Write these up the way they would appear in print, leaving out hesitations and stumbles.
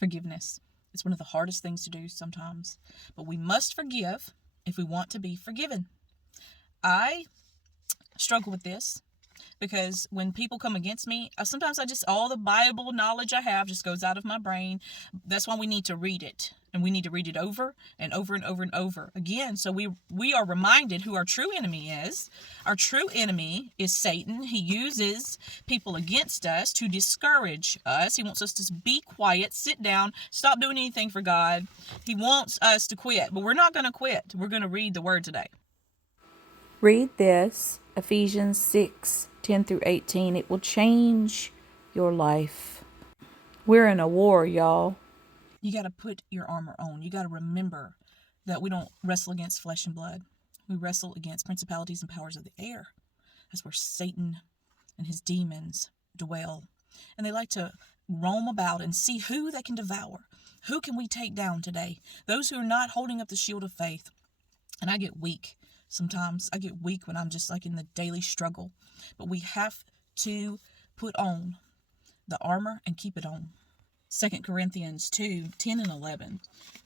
Forgiveness. It's one of the hardest things to do sometimes, but we must forgive if we want to be forgiven. I struggle with this because when people come against me, sometimes all the Bible knowledge I have just goes out of my brain. That's why we need to read it, and we need to read it over and over and over and over again, so we are reminded who our true enemy is. Our true enemy is Satan. He uses people against us to discourage us. He wants us to be quiet, sit down, stop doing anything for God. He wants us to quit, but we're not going to quit. We're going to read the word today. Read this, Ephesians 6:10-18. It will change your life. We're in a war, y'all. You got to put your armor on. You got to remember that we don't wrestle against flesh and blood. We wrestle against principalities and powers of the air. That's where Satan and his demons dwell. And they like to roam about and see who they can devour. Who can we take down today? Those who are not holding up the shield of faith. And I get weak. Sometimes I get weak when I'm just like in the daily struggle. But we have to put on the armor and keep it on. 2 Corinthians 2:10-11.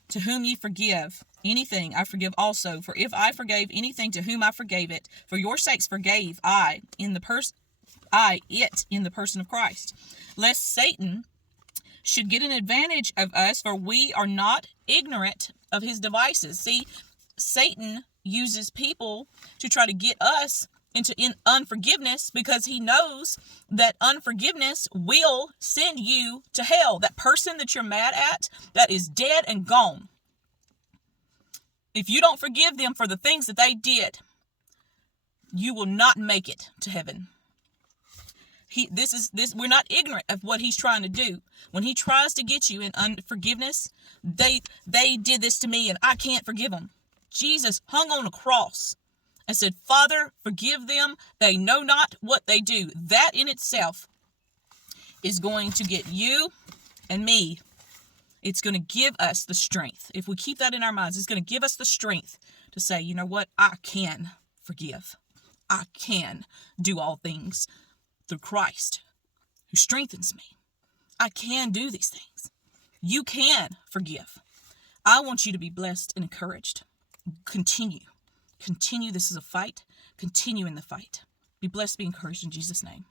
To whom ye forgive anything, I forgive also. For if I forgave anything to whom I forgave it, for your sakes forgave I it in the person of Christ, lest Satan should get an advantage of us, for we are not ignorant of his devices. See, Satan uses people to try to get us into unforgiveness, because he knows that unforgiveness will send you to hell. That person that you're mad at, that is dead and gone. If you don't forgive them for the things that they did, you will not make it to heaven. We're not ignorant of what he's trying to do. When he tries to get you in unforgiveness, they did this to me and I can't forgive them. Jesus hung on a cross and said, Father, forgive them. They know not what they do. That in itself is going to get you and me. It's going to give us the strength. If we keep that in our minds, it's going to give us the strength to say, you know what? I can forgive. I can do all things through Christ who strengthens me. I can do these things. You can forgive. I want you to be blessed and encouraged. Continue. This is a fight. Continue in the fight. Be blessed, be encouraged in Jesus' name.